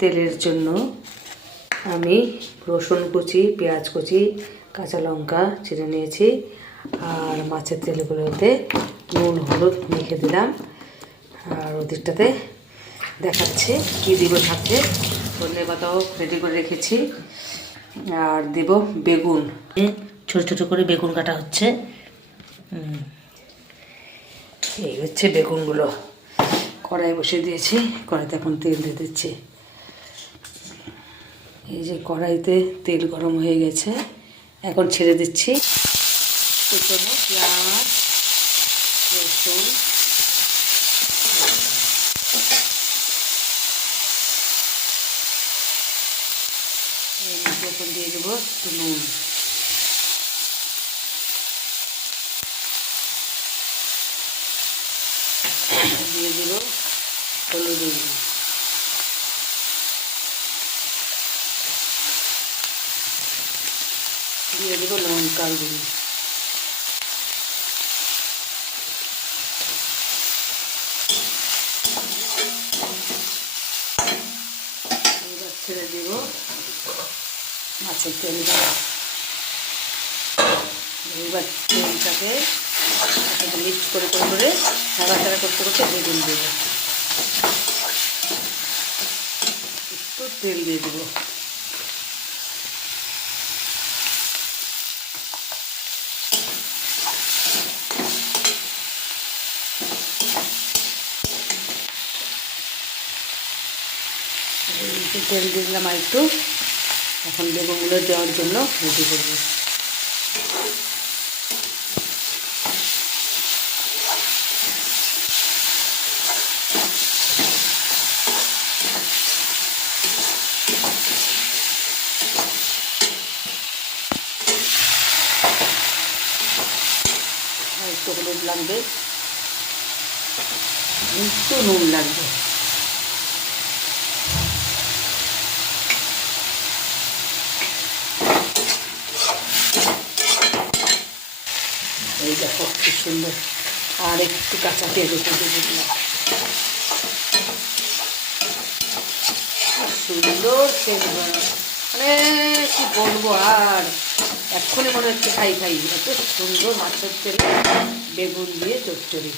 তেলের জন্য আমি রসুন কুচি, পেঁয়াজ কুচি, কাঁচা লঙ্কা চিড়ে নিয়েছি আর মাছের তেলগুলোতে নুন হলুদ মেখে দিলাম। আর ওদিকটাতে দেখাচ্ছে কি দিব সাথে। ধনে পাতাও রেডি করে রেখেছি আর দেব বেগুন। ছোট ছোট করে বেগুন কাটা হচ্ছে। এই হচ্ছে বেগুনগুলো। কড়াই বসিয়ে দিয়েছি, কড়াইতে এখন তেল দিয়ে দিচ্ছি। এই যে কড়াইতে তেল গরম হয়ে গেছে, এখন ছেড়ে দিচ্ছি কুচনো পেঁয়াজ, রসুন, এখন দিয়ে দেবো একটু নুন, দিয়ে দেব হলুদ, দিয়ে দেবো লঙ্কার গুঁড়ো, এবার ছেড়ে দেব মাছের তেলটা। এবার তেলটাকে মিক্স করে নাড়াচাড়া করতে করতে বেগুন দেব, একটু তেল দিয়ে দেবো। তেল দিয়ে দিলাম আর একটু। এখন বেগুনগুলো দেওয়ার জন্য রেডি করবো। আর একটু হলুদ লাগবে, একটু নুন লাগবে। এই দেখো খুব সুন্দর। আর একটু কাঁচা তেল উপরে দিয়ে দিলাম, সুন্দর তেল। মানে কি বলবো আর, এক্ষুনি মনে হচ্ছে খাই এত সুন্দর মাছের তেল বেগুন দিয়ে চচ্চড়ি।